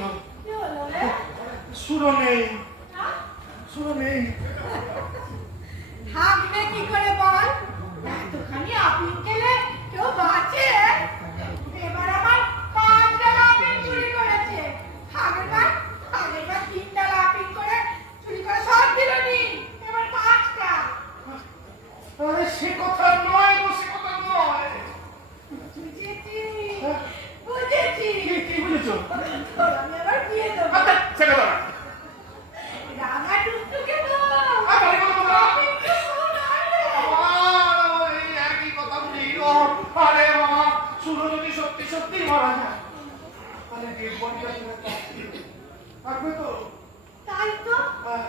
না সুরো নেই। থাকবে কি করে বল? এতখানি আপনি গেলে কেউ বাঁচে? এবার আমার পাঁচ ডালা আপিল চুরি করেছে। আগের বার আগের বার করে চুরি করে সব দিল নি। এবার পাঁচটা। আরে সে কথা সত্যি মারা যায় তাহলে দেববনটা থাকবে তো? তাই তো? হ্যাঁ।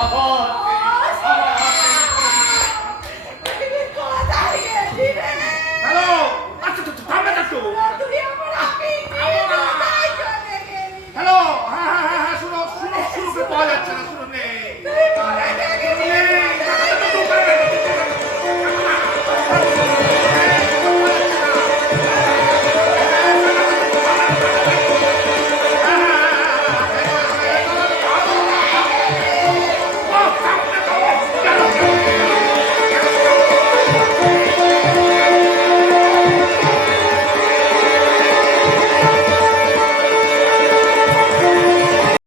আহত